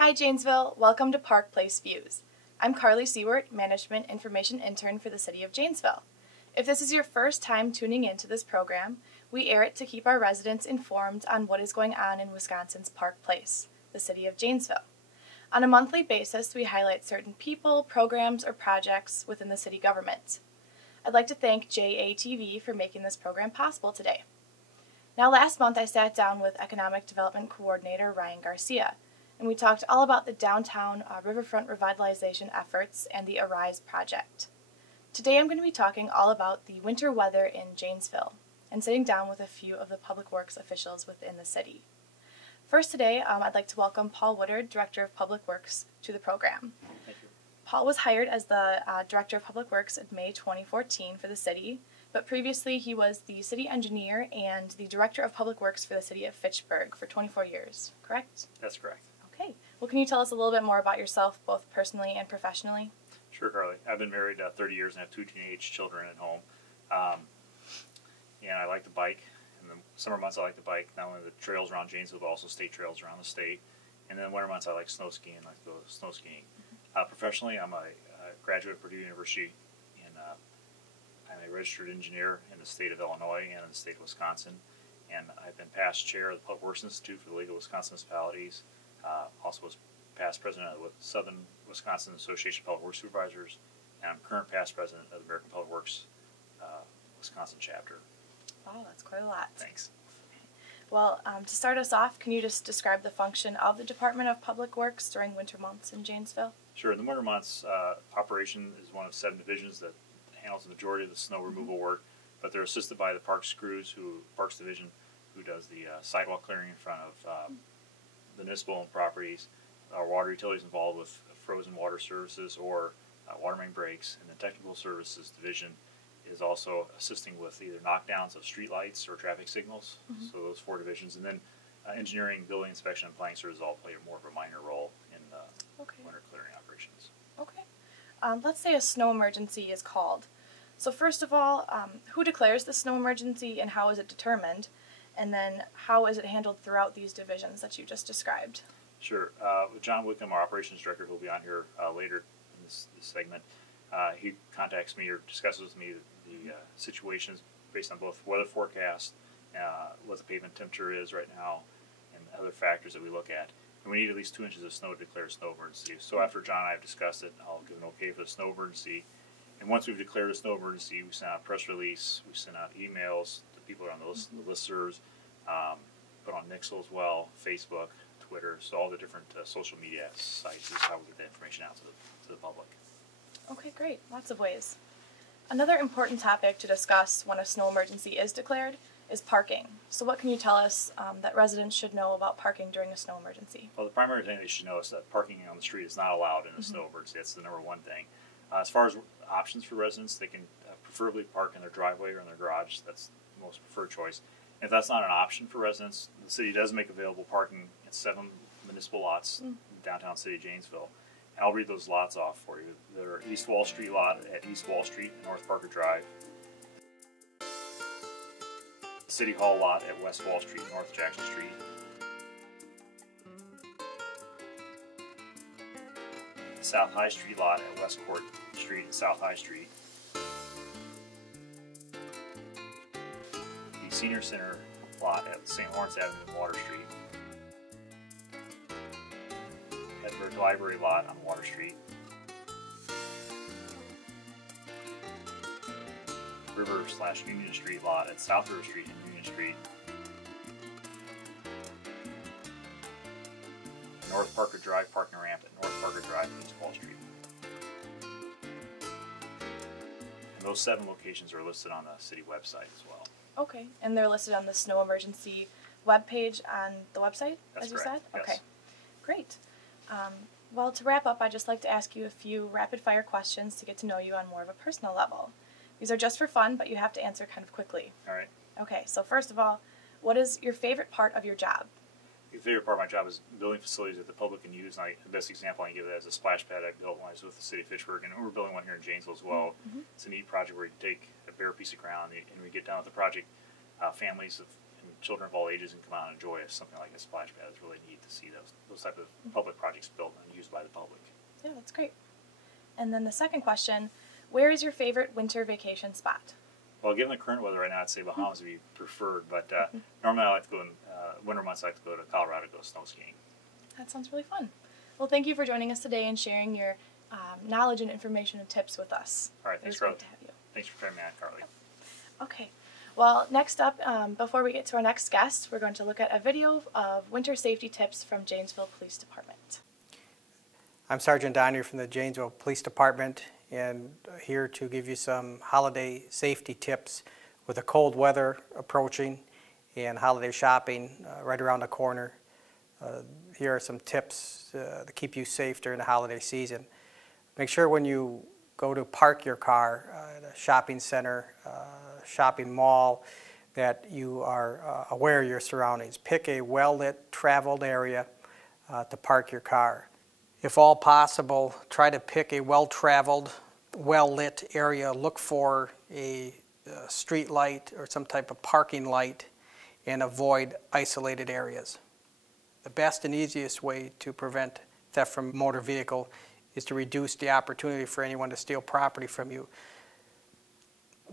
Hi Janesville, welcome to Park Place Views. I'm Carly Siewert, Management Information Intern for the City of Janesville. If this is your first time tuning into this program, we air it to keep our residents informed on what is going on in Wisconsin's Park Place, the City of Janesville. On a monthly basis, we highlight certain people, programs, or projects within the city government. I'd like to thank JATV for making this program possible today. Now, last month I sat down with Economic Development Coordinator Ryan Garcia, and we talked all about the downtown riverfront revitalization efforts and the Arise project. Today I'm going to be talking all about the winter weather in Janesville and sitting down with a few of the public works officials within the city. First today, I'd like to welcome Paul Woodard, Director of Public Works, to the program. Thank you. Paul was hired as the Director of Public Works in May 2014 for the city, but previously he was the city engineer and the Director of Public Works for the city of Fitchburg for 24 years, correct? That's correct. Okay. Well, can you tell us a little bit more about yourself, both personally and professionally? Sure, Carly. I've been married 30 years and have 2 teenage children at home. And I like to bike. In the summer months, I like to bike not only the trails around Janesville, but also state trails around the state. And then winter months, I like snow skiing. I like to go snow skiing. Professionally, I'm a graduate of Purdue University, and I'm a registered engineer in the state of Illinois and in the state of Wisconsin. And I've been past chair of the Public Works Institute for the League of Wisconsin Municipalities. Also was past president of the Southern Wisconsin Association of Public Works Supervisors, and I'm current past president of the American Public Works Wisconsin chapter. Wow, that's quite a lot. Thanks. Well, to start us off, can you just describe the function of the Department of Public Works during winter months in Janesville? Sure. In the winter months, operation is one of 7 divisions that handles the majority of the snow removal work, but they're assisted by the Parks crews, Parks Division, who does the sidewalk clearing in front of municipal properties. Our water utilities involved with frozen water services or water main breaks, and the Technical Services Division is also assisting with either knockdowns of streetlights or traffic signals. So those 4 divisions, and then engineering, building inspection, and planning services all play more of a minor role in winter clearing operations. Okay. Let's say a snow emergency is called. So first of all, who declares the snow emergency and how is it determined? And then how is it handled throughout these divisions that you just described? Sure. John Whitcomb, our operations director, who will be on here later in this segment, he contacts me or discusses with me the situations based on both weather forecast, what the pavement temperature is right now, and other factors that we look at. And we need at least 2 inches of snow to declare a snow emergency. So after John and I have discussed it, I'll give an okay for the snow emergency. And once we've declared a snow emergency, we send out a press release, we send out emails to people on the listservs, put on Nixle as well, Facebook, Twitter, so all the different social media sites is how we get that information out to the public. Okay, great. Lots of ways. Another important topic to discuss when a snow emergency is declared is parking. So what can you tell us that residents should know about parking during a snow emergency? Well, the primary thing they should know is that parking on the street is not allowed in a snow emergency. That's the number one thing. As far as options for residents, they can preferably park in their driveway or in their garage. That's the most preferred choice. And if that's not an option for residents, the city does make available parking at 7 municipal lots in downtown city of Janesville. And I'll read those lots off for you. They're East Wall Street lot at East Wall Street and North Parker Drive. City Hall lot at West Wall Street and North Jackson Street. South High Street lot at West Court Street and South High Street. The Senior Center lot at St. Lawrence Avenue and Water Street. Edinburgh Library lot on Water Street. River/Union Street lot at South River Street and Union Street. North Parker Drive parking ramp at North Parker Drive and East Wall Street. And those 7 locations are listed on the city website as well. Okay, and they're listed on the snow emergency webpage on the website, That's as you correct. said? Yes. Okay, great. Well, to wrap up, I'd just like to ask you a few rapid-fire questions to get to know you on more of a personal level. These are just for fun, but you have to answer kind of quickly. All right. Okay, so first of all, what is your favorite part of your job? The favorite part of my job is building facilities that the public can use. And the best example I can give it as a splash pad I built when I was with the city of Fitchburg, and we're building one here in Janesville as well. It's a neat project where you take a bare piece of ground and we get down with the project. Families and children of all ages can come out and enjoy something like a splash pad. It's really neat to see those type of public projects built and used by the public. Yeah, that's great. And then the second question, where is your favorite winter vacation spot? Well, given the current weather right now, I'd say Bahamas would be preferred, but normally I like to go in winter months. I like to go to Colorado to go snow skiing. That sounds really fun. Well, thank you for joining us today and sharing your knowledge and information and tips with us. All right, thanks, Carly. To have you. Thanks for coming on, Carly. Okay. Well, next up, before we get to our next guest, we're going to look at a video of winter safety tips from Janesville Police Department. I'm Sergeant Donner from the Janesville Police Department, and here to give you some holiday safety tips with the cold weather approaching and holiday shopping right around the corner. Here are some tips to keep you safe during the holiday season. Make sure when you go to park your car at a shopping center, shopping mall, that you are aware of your surroundings. Pick a well-lit, traveled area to park your car. If all possible, try to pick a well-traveled, well-lit area. Look for a street light or some type of parking light and avoid isolated areas. The best and easiest way to prevent theft from a motor vehicle is to reduce the opportunity for anyone to steal property from you.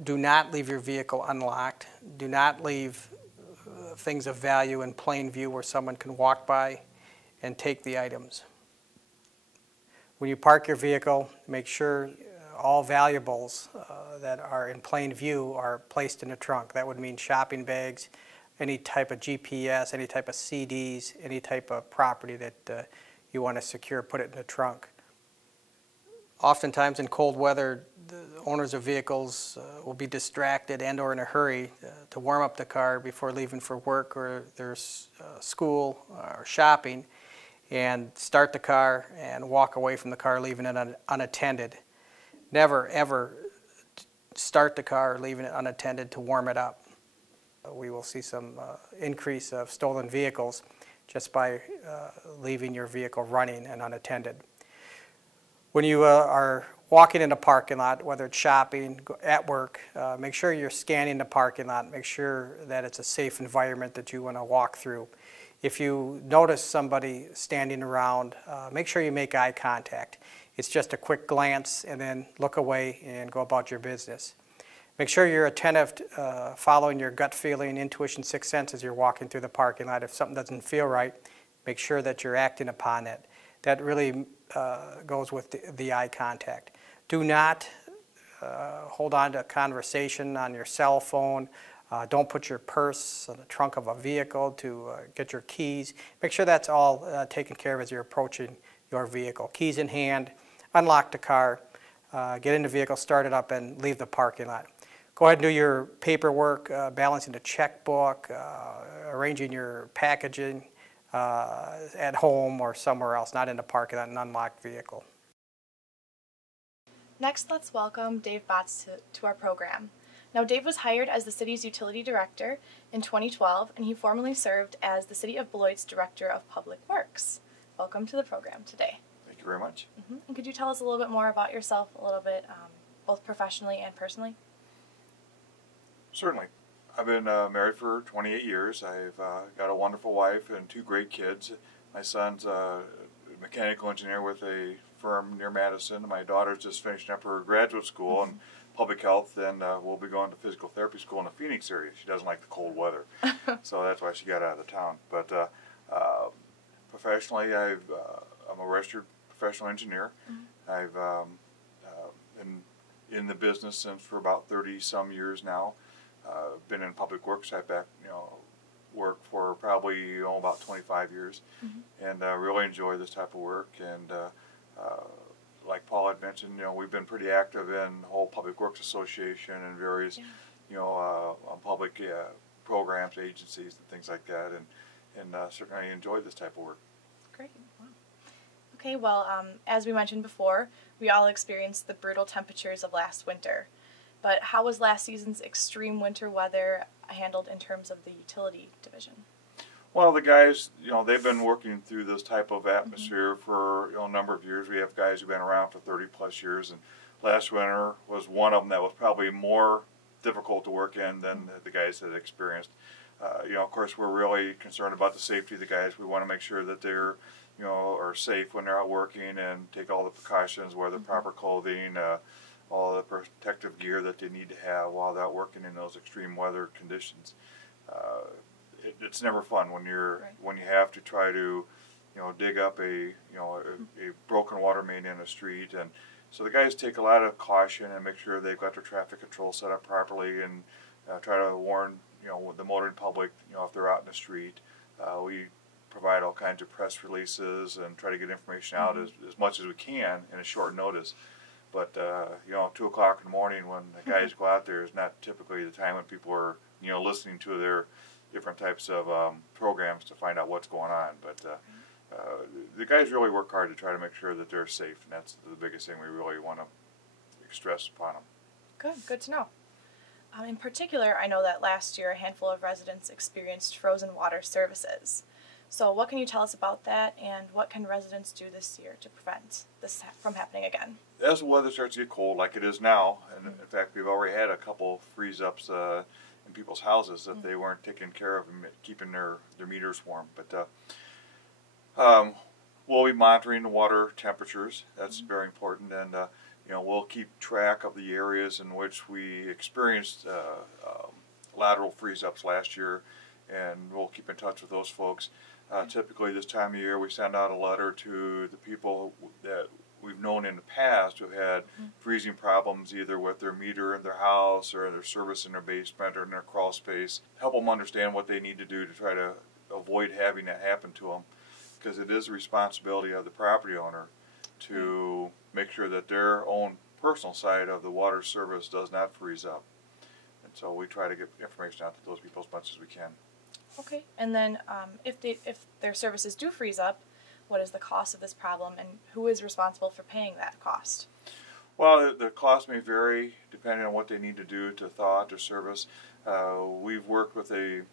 Do not leave your vehicle unlocked. Do not leave things of value in plain view where someone can walk by and take the items. When you park your vehicle, make sure all valuables that are in plain view are placed in the trunk. That would mean shopping bags, any type of GPS, any type of CDs, any type of property that you want to secure, put it in the trunk. Oftentimes in cold weather, the owners of vehicles will be distracted and or in a hurry to warm up the car before leaving for work or their school or shopping, and start the car and walk away from the car, leaving it unattended. Never, ever start the car leaving it unattended to warm it up. We will see some increase of stolen vehicles just by leaving your vehicle running and unattended. When you are walking in a parking lot, whether it's shopping, at work, make sure you're scanning the parking lot. Make sure that it's a safe environment that you want to walk through. If you notice somebody standing around, make sure you make eye contact. It's just a quick glance and then look away and go about your business. Make sure you're attentive, following your gut feeling, intuition, sixth sense as you're walking through the parking lot. If something doesn't feel right, make sure that you're acting upon it. That really goes with the eye contact. Do not hold on to a conversation on your cell phone. Don't put your purse in the trunk of a vehicle to get your keys. Make sure that's all taken care of as you're approaching your vehicle. Keys in hand, unlock the car, get in the vehicle, start it up, and leave the parking lot. Go ahead and do your paperwork, balancing the checkbook, arranging your packaging at home or somewhere else, not in the parking lot, an unlocked vehicle. Next, let's welcome Dave Botts to our program. Now, Dave was hired as the city's utility director in 2012, and he formerly served as the City of Beloit's Director of Public Works. Welcome to the program today. Thank you very much. And could you tell us a little bit more about yourself, a little bit, both professionally and personally? Certainly. I've been married for 28 years. I've got a wonderful wife and two great kids. My son's a mechanical engineer with a firm near Madison. My daughter's just finishing up her graduate school in public health, and we'll be going to physical therapy school in the Phoenix area. She doesn't like the cold weather, so that's why she got out of the town. But professionally, I'm a registered professional engineer. I've been in the business since for about 30-some years now. Been in public works. I've worked for probably about 25 years, and really enjoy this type of work. And like Paul had mentioned, we've been pretty active in the whole Public Works Association and various, public programs, agencies, and things like that. And certainly enjoy this type of work. Great. Wow. Okay. Well, as we mentioned before, we all experienced the brutal temperatures of last winter. But how was last season's extreme winter weather handled in terms of the utility division? Well, the guys, they've been working through this type of atmosphere for a number of years. We have guys who've been around for 30-plus years, and last winter was one of them that was probably more difficult to work in than the guys that experienced Of course, we're really concerned about the safety of the guys. We want to make sure that they're, are safe when they're out working and take all the precautions, wear the proper clothing, all the protective gear that they need to have while they're out working in those extreme weather conditions. It's never fun when when you have to try to, dig up a broken water main in a street, and so the guys take a lot of caution and make sure they've got their traffic control set up properly, and try to warn the motoring public if they're out in the street. We provide all kinds of press releases and try to get information out as much as we can in a short notice. But 2 o'clock in the morning when the guys go out there is not typically the time when people are listening to their different types of programs to find out what's going on. But the guys really work hard to try to make sure that they're safe, and that's the biggest thing we really want to stress upon them. Good to know. In particular, I know that last year a handful of residents experienced frozen water services. So what can you tell us about that, and what can residents do this year to prevent this from happening again? As the weather starts to get cold, like it is now, and in fact we've already had a couple freeze-ups in people's houses that they weren't taking care of and keeping their meters warm. But we'll be monitoring the water temperatures. That's very important, and we'll keep track of the areas in which we experienced lateral freeze-ups last year, and we'll keep in touch with those folks. Typically this time of year we send out a letter to the people that we've known in the past who had freezing problems either with their meter in their house or their service in their basement or in their crawl space. Help them understand what they need to do to try to avoid having that happen to them, because it is the responsibility of the property owner to make sure that their own personal side of the water service does not freeze up. And so we try to get information out to those people as much as we can. Okay, and then if their services do freeze up, what is the cost of this problem, and who is responsible for paying that cost? Well, the cost may vary depending on what they need to do to thaw out their service. We've worked with a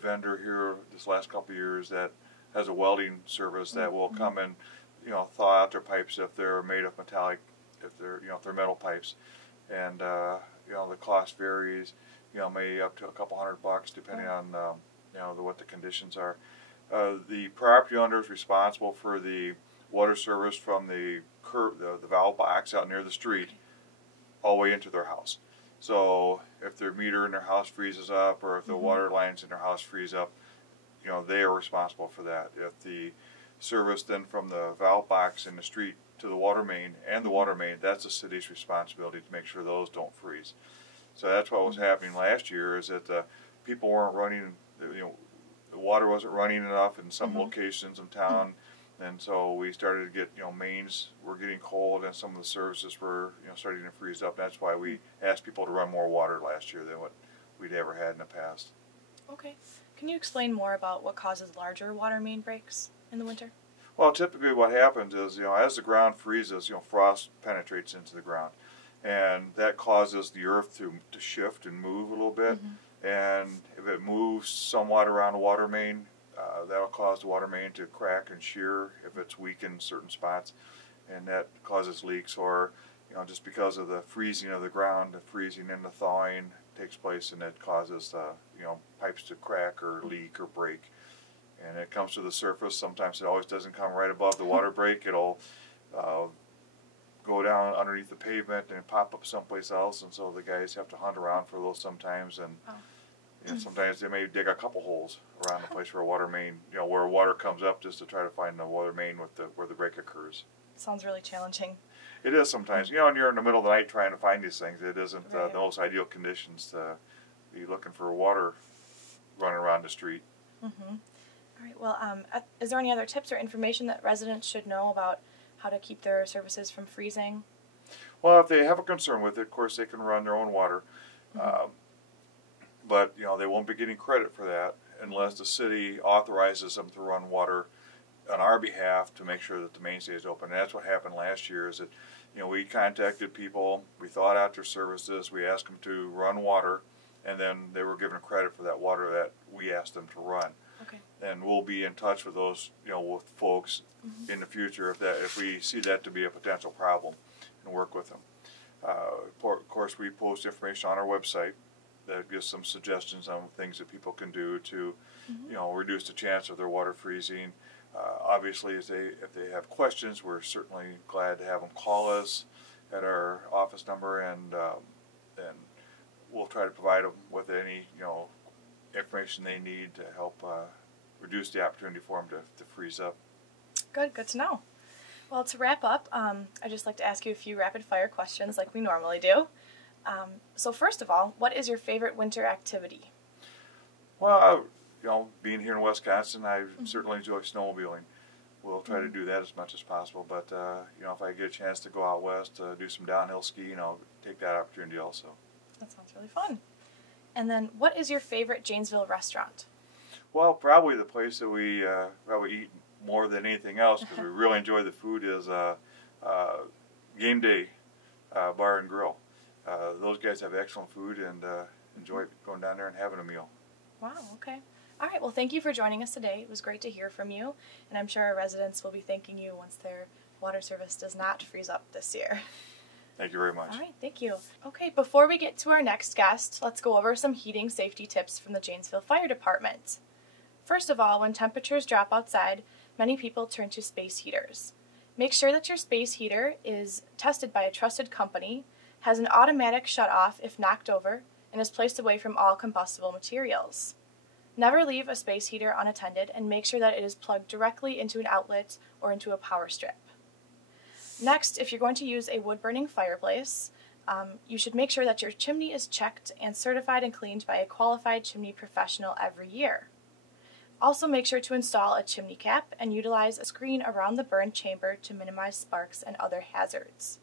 vendor here this last couple of years that has a welding service that will come and thaw out their pipes if they're made of metallic, if they're metal pipes, and the cost varies. Maybe up to a couple $100 depending on what the conditions are. The property owner is responsible for the water service from the valve box out near the street all the way into their house. So if their meter in their house freezes up, or if the water lines in their house freeze up, they are responsible for that. If the service then from the valve box in the street to the water main and the water main, that's the city's responsibility to make sure those don't freeze. So that's what was happening last year, is that people weren't running, the water wasn't running enough in some locations in town, and so we started to get, mains were getting cold and some of the services were, starting to freeze up. That's why we asked people to run more water last year than what we'd ever had in the past. Okay. Can you explain more about what causes larger water main breaks in the winter? Well, typically what happens is, as the ground freezes, frost penetrates into the ground. And that causes the earth to shift and move a little bit. And if it moves somewhat around the water main, that'll cause the water main to crack and shear if it's weak in certain spots. And that causes leaks, or just because of the freezing of the ground, the freezing and the thawing takes place, and it causes pipes to crack or leak or break. And it comes to the surface. Sometimes it always doesn't come right above the water break. It'll go down underneath the pavement and pop up someplace else, and so the guys have to hunt around for those sometimes, and sometimes they may dig a couple holes around the place where a water main, where water comes up, just to try to find the water main where the break occurs. Sounds really challenging. It is sometimes, and you're in the middle of the night trying to find these things. It isn't the most ideal conditions to be looking for water running around the street. All right. Well, is there any other tips or information that residents should know about how to keep their services from freezing? Well, if they have a concern with it, of course they can run their own water, but they won't be getting credit for that unless the city authorizes them to run water on our behalf to make sure that the main stays open. And that's what happened last year. Is that we contacted people, we thought out their services, we asked them to run water, and then they were given credit for that water that we asked them to run. Okay. And we'll be in touch with those, with folks in the future if we see that to be a potential problem, and work with them. Of course, we post information on our website, that gives some suggestions on things that people can do to, reduce the chance of their water freezing. Obviously, if they have questions, we're certainly glad to have them call us at our office number, and we'll try to provide them with any information they need to help reduce the opportunity for them to freeze up. Good to know. Well, to wrap up, I'd just like to ask you a few rapid-fire questions like we normally do. So first of all, what is your favorite winter activity? Well, being here in Wisconsin, I certainly enjoy snowmobiling. We'll try to do that as much as possible, but if I get a chance to go out west to do some downhill skiing, I'll take that opportunity also. That sounds really fun. And then, what is your favorite Janesville restaurant? Well, probably the place that we probably eat more than anything else, because we really enjoy the food, is Game Day Bar and Grill. Those guys have excellent food, and enjoy going down there and having a meal. Wow, okay. All right, well, thank you for joining us today. It was great to hear from you, and I'm sure our residents will be thanking you once their water service does not freeze up this year. Thank you very much. All right, thank you. Okay, before we get to our next guest, let's go over some heating safety tips from the Janesville Fire Department. First of all, when temperatures drop outside, many people turn to space heaters. Make sure that your space heater is tested by a trusted company, has an automatic shut-off if knocked over, and is placed away from all combustible materials. Never leave a space heater unattended, and make sure that it is plugged directly into an outlet or into a power strip. Next, if you're going to use a wood-burning fireplace, you should make sure that your chimney is checked and certified and cleaned by a qualified chimney professional every year. Also, make sure to install a chimney cap and utilize a screen around the burn chamber to minimize sparks and other hazards.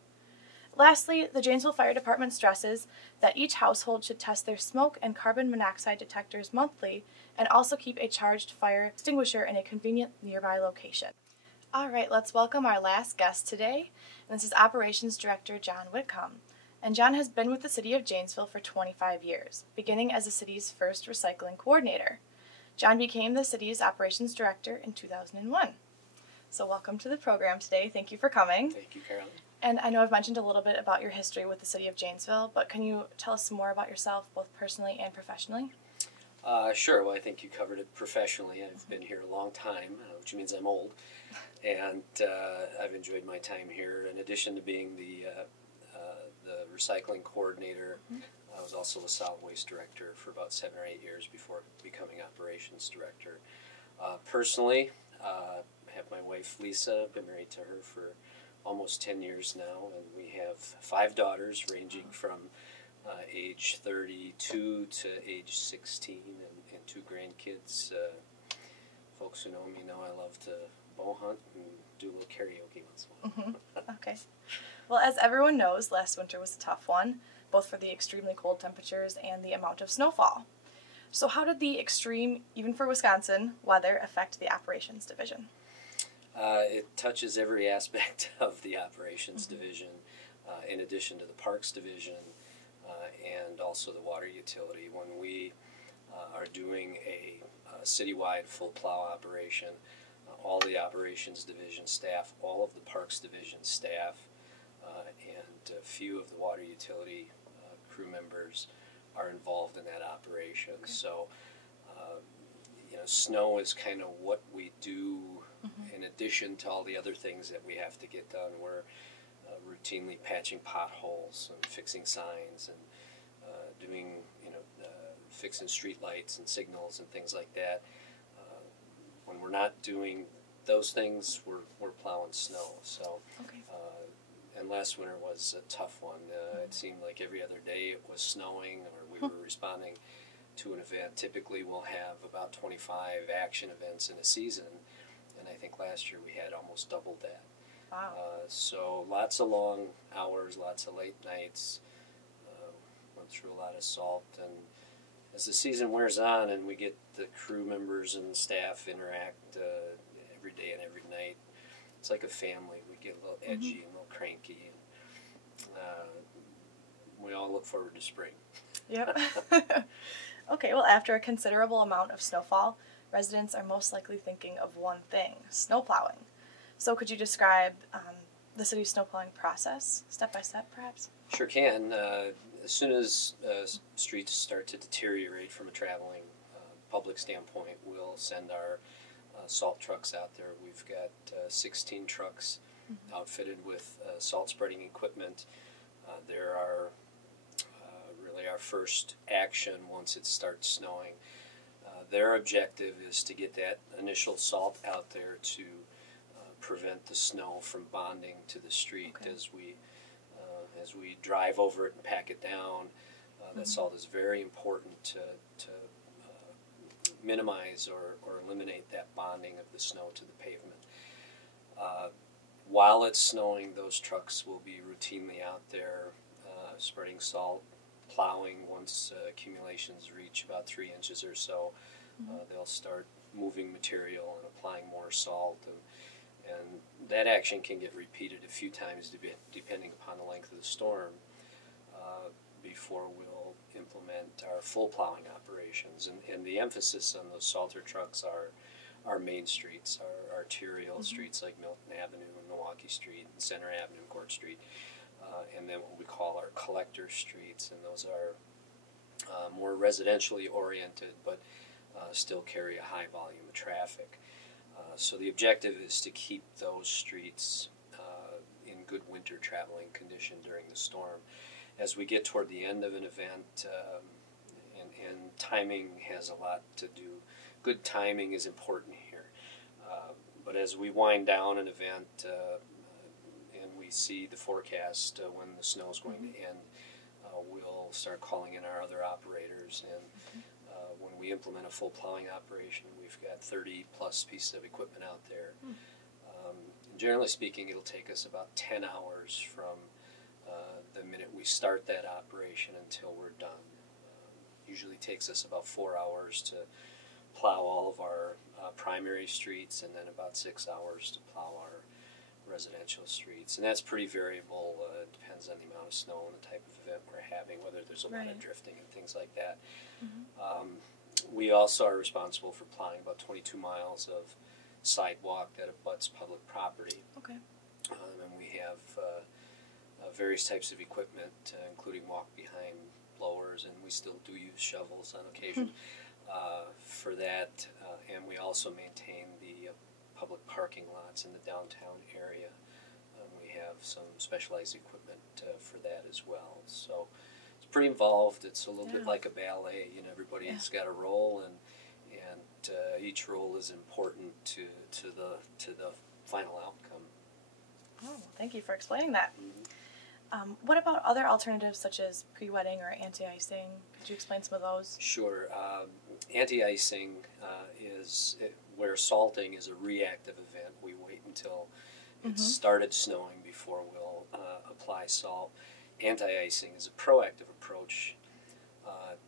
Lastly, the Janesville Fire Department stresses that each household should test their smoke and carbon monoxide detectors monthly, and also keep a charged fire extinguisher in a convenient nearby location. All right, let's welcome our last guest today, and this is Operations Director John Whitcomb. And John has been with the City of Janesville for 25 years, beginning as the city's first recycling coordinator. John became the city's Operations Director in 2001. So welcome to the program today. Thank you for coming. Thank you, Carly. And I know I've mentioned a little bit about your history with the City of Janesville, but can you tell us some more about yourself, both personally and professionally? Sure. Well, I think you covered it professionally. I've been here a long time, which means I'm old, and I've enjoyed my time here. In addition to being the recycling coordinator, I was also the solid waste director for about 7 or 8 years before becoming operations director. Personally, I have my wife Lisa. Been married to her for almost 10 years now, and we have 5 daughters ranging from age 32 to age 16, and 2 grandkids. Folks who know me know I love to bow hunt and do a little karaoke once in a while. Okay. Well, as everyone knows, last winter was a tough one, both for the extremely cold temperatures and the amount of snowfall. So how did the extreme, even for Wisconsin, weather affect the operations division? It touches every aspect of the operations division, in addition to the parks division and also the water utility. When we are doing a citywide full plow operation, all the operations division staff, all of the parks division staff, and a few of the water utility crew members are involved in that operation. Okay. So, snow is kind of what we do in addition to all the other things that we have to get done. We're routinely patching potholes and fixing signs and doing, fixing street lights and signals and things like that. When we're not doing those things, we're plowing snow. So, okay. And last winter was a tough one. It seemed like every other day it was snowing, or we were responding to an event. Typically, we'll have about 25 action events in a season, and I think last year we had almost double that. Wow. So lots of long hours, lots of late nights. Went through a lot of salt, and as the season wears on and we get the crew members and staff interact every day and every night, it's like a family. We get a little edgy and a little cranky, and we all look forward to spring. Yep. Okay, well, after a considerable amount of snowfall, residents are most likely thinking of one thing: snowplowing. So could you describe the city's snowplowing process, step by step, perhaps? Sure can. as soon as streets start to deteriorate from a traveling public standpoint, we'll send our salt trucks out there. We've got 16 trucks outfitted with salt spreading equipment. There are really our first action once it starts snowing. Their objective is to get that initial salt out there to prevent the snow from bonding to the street. Okay. As we drive over it and pack it down. That salt is very important to minimize or eliminate that bonding of the snow to the pavement. While it's snowing, those trucks will be routinely out there spreading salt, plowing. Once accumulations reach about 3 inches or so, they'll start moving material and applying more salt, and that action can get repeated a few times depending upon the length of the storm before we'll implement our full plowing operations. And the emphasis on those salter trucks are our main streets, our arterial streets like Milton Avenue and Milwaukee Street and Center Avenue and Court Street, and then what we call our collector streets, and those are more residentially oriented but still carry a high volume of traffic. So the objective is to keep those streets in good winter traveling condition during the storm. As we get toward the end of an event, and timing has a lot to do, good timing is important here. But as we wind down an event and we see the forecast when the snow is going to end, we'll start calling in our other operators, and when we implement a full plowing operation, we've got 30 plus pieces of equipment out there. Generally speaking, it'll take us about 10 hours from the minute we start that operation until we're done. Usually takes us about 4 hours to plow all of our primary streets, and then about 6 hours to plow our residential streets. And that's pretty variable. It depends on the amount of snow and the type of event we're having, whether there's a lot of drifting and things like that. We also are responsible for plowing about 22 miles of sidewalk that abuts public property. Okay. And we have various types of equipment, including walk-behind blowers, and we still do use shovels on occasion for that. And we also maintain the public parking lots in the downtown area. We have some specialized equipment for that as well. So it's pretty involved. It's a little bit like a ballet. You know, everybody's got a role, and each role is important to the final outcome. Oh, thank you for explaining that. What about other alternatives such as pre-wetting or anti-icing? Could you explain some of those? Sure. Anti-icing is where salting is a reactive event. We wait until it started snowing before we'll apply salt. Anti-icing is a proactive approach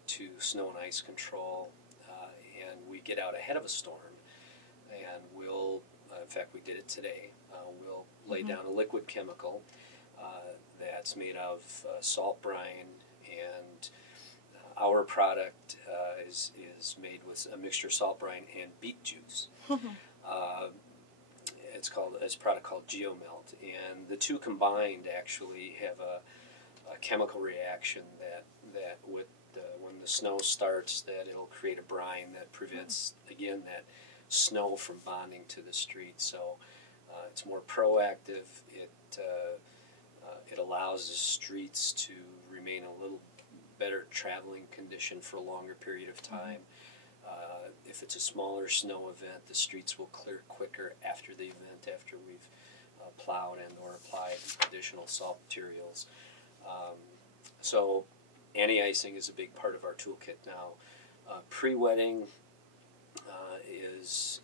to snow and ice control, and we get out ahead of a storm, and we'll, in fact we did it today, we'll lay down a liquid chemical that's made of salt brine, and our product is made with a mixture of salt brine and beet juice. It's a product called GeoMelt, and the two combined actually have a chemical reaction that with when the snow starts, that it'll create a brine that prevents again that snow from bonding to the street. So it's more proactive. It allows the streets to remain a little better traveling condition for a longer period of time. If it's a smaller snow event, the streets will clear quicker after the event, after we've plowed and or applied additional salt materials. So anti-icing is a big part of our toolkit now. Pre-wetting is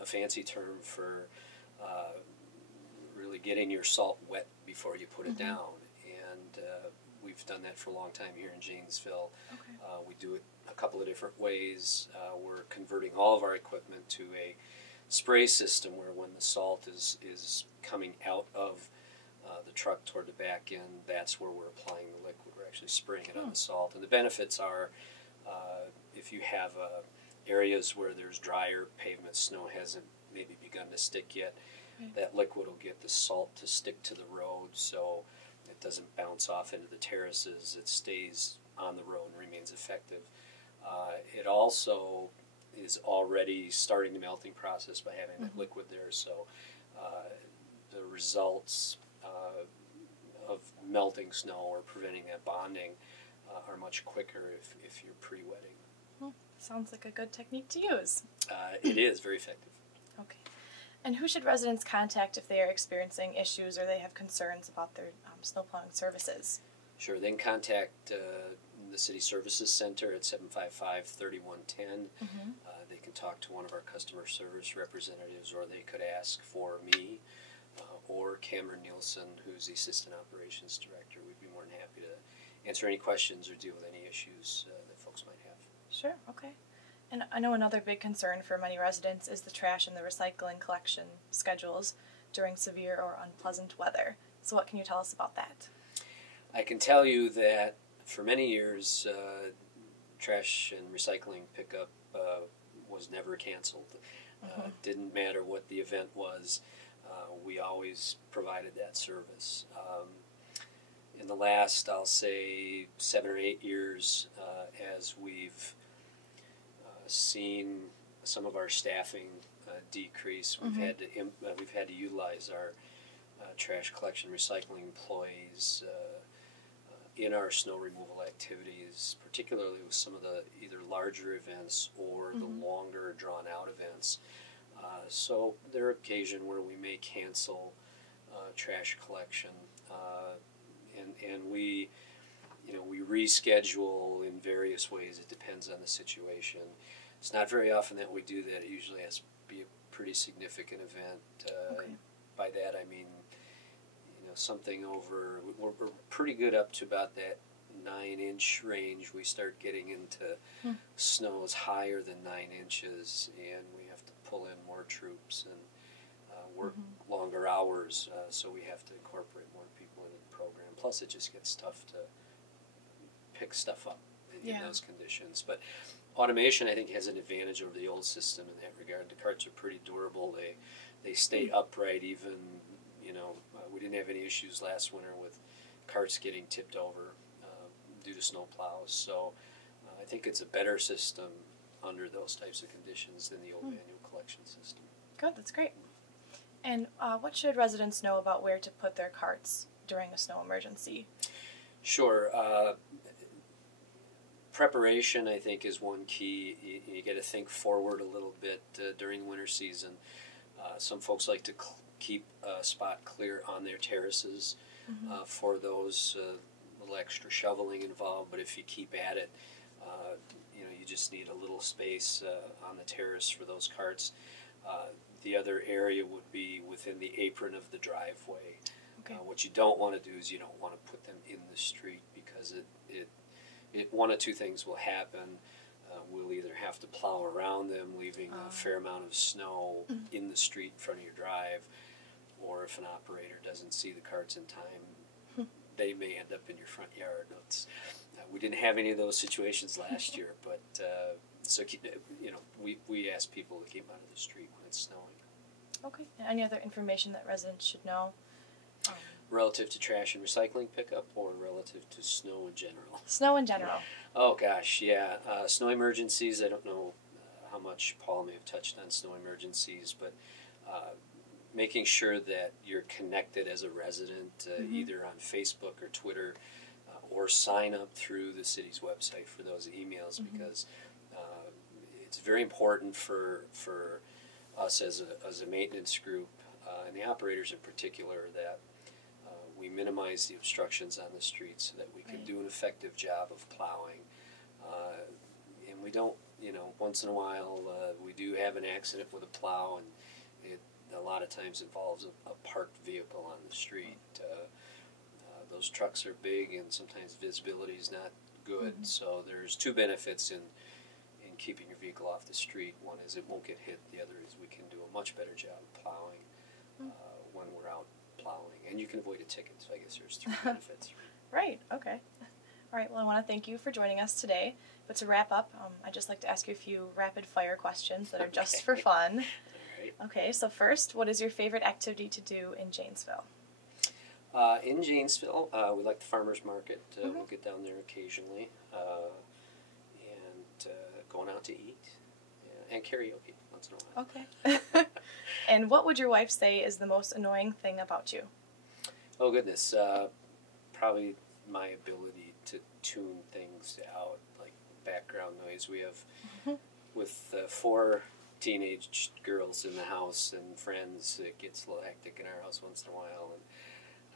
a fancy term for really getting your salt wet before you put it down, and we've done that for a long time here in Janesville. We do it a couple of different ways. We're converting all of our equipment to a spray system where when the salt is coming out of the truck toward the back end, that's where we're applying the liquid. We're actually spraying it on the salt. And the benefits are if you have areas where there's drier pavement, snow hasn't maybe begun to stick yet, that liquid will get the salt to stick to the road, so it doesn't bounce off into the terraces. It stays on the road and remains effective. It also is already starting the melting process by having that liquid there, so the results of melting snow or preventing that bonding are much quicker if you're pre-wetting. Well, sounds like a good technique to use. It is very effective. Okay. And who should residents contact if they are experiencing issues or they have concerns about their snow plowing services? Sure, they can contact the City Services Center at 755-3110. They can talk to one of our customer service representatives, or they could ask for me or Cameron Nielsen, who's the Assistant Operations Director. We'd be more than happy to answer any questions or deal with any issues that folks might have. Sure, okay. And I know another big concern for many residents is the trash and the recycling collection schedules during severe or unpleasant weather. So what can you tell us about that? I can tell you that for many years, trash and recycling pickup was never canceled. Didn't matter what the event was. We always provided that service. In the last, I'll say, 7 or 8 years, as we've seen some of our staffing decrease, we've had to utilize our trash collection recycling employees in our snow removal activities, particularly with some of the either larger events or the longer drawn out events. So there are occasions where we may cancel trash collection, and we reschedule in various ways. It depends on the situation. It's not very often that we do that. It usually has to be a pretty significant event. By that I mean, something over. We're pretty good up to about that 9-inch range. We start getting into snows higher than 9 inches, and we have to pull in more troops and work longer hours, so we have to incorporate more people into the program. Plus, it just gets tough to pick stuff up in those conditions. But automation, I think, has an advantage over the old system in that regard. The carts are pretty durable. They stay upright even. We didn't have any issues last winter with carts getting tipped over due to snow plows. So I think it's a better system under those types of conditions than the old manual collection system. Good, that's great. And what should residents know about where to put their carts during a snow emergency? Sure. Preparation, I think, is one key. You got to think forward a little bit during the winter season. Some folks like to keep a spot clear on their terraces for those little extra shoveling involved, but if you keep at it, you just need a little space on the terrace for those carts. The other area would be within the apron of the driveway. What you don't want to do is you don't want to put them in the street, because one of two things will happen. We'll either have to plow around them, leaving a fair amount of snow in the street in front of your drive, or if an operator doesn't see the carts in time, they may end up in your front yard. We didn't have any of those situations last year, but so we ask people to keep them out of the street when it's snowing. Okay. Any other information that residents should know? Relative to trash and recycling pickup, or relative to snow in general? Snow in general. Oh gosh, yeah. Snow emergencies, I don't know how much Paul may have touched on snow emergencies, but making sure that you're connected as a resident, either on Facebook or Twitter, or sign up through the city's website for those emails, because it's very important for us as a maintenance group, and the operators in particular, that we minimize the obstructions on the street so that we can do an effective job of plowing. And we don't, once in a while we do have an accident with a plow, and it a lot of times involves a parked vehicle on the street. Those trucks are big, and sometimes visibility is not good. So there's two benefits in keeping your vehicle off the street. One is it won't get hit. The other is we can do a much better job of plowing when we're out plowing, and you can avoid a ticket. So I guess there's three benefits. Right. Okay. All right. Well, I want to thank you for joining us today. But to wrap up, I'd just like to ask you a few rapid fire questions that are just for fun. All right. Okay. So first, what is your favorite activity to do in Janesville? In Janesville, we like the farmers market. We'll get down there occasionally, and going out to eat, and karaoke once in a while. Okay. And what would your wife say is the most annoying thing about you? Oh goodness, probably my ability to tune things out, like background noise. We have, with 4 teenage girls in the house and friends, it gets a little hectic in our house once in a while, and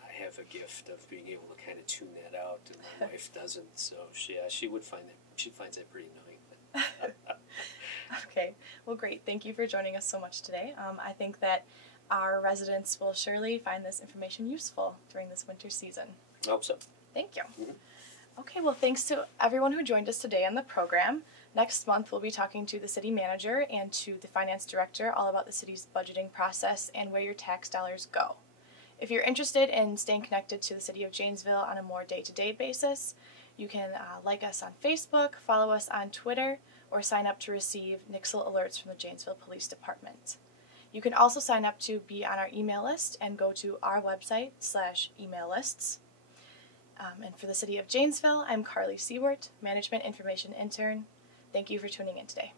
I have a gift of being able to kind of tune that out, and my wife doesn't. So she would find that she finds that pretty annoying. Okay, well, great. Thank you for joining us so much today. I think that our residents will surely find this information useful during this winter season. I hope so. Thank you. Okay, well, thanks to everyone who joined us today on the program. Next month, we'll be talking to the city manager and to the finance director all about the city's budgeting process and where your tax dollars go. If you're interested in staying connected to the city of Janesville on a more day-to-day basis, you can like us on Facebook, follow us on Twitter, or sign up to receive Nixle alerts from the Janesville Police Department. You can also sign up to be on our email list and go to our website /email lists. And for the city of Janesville, I'm Carly Siewert, Management Information Intern. Thank you for tuning in today.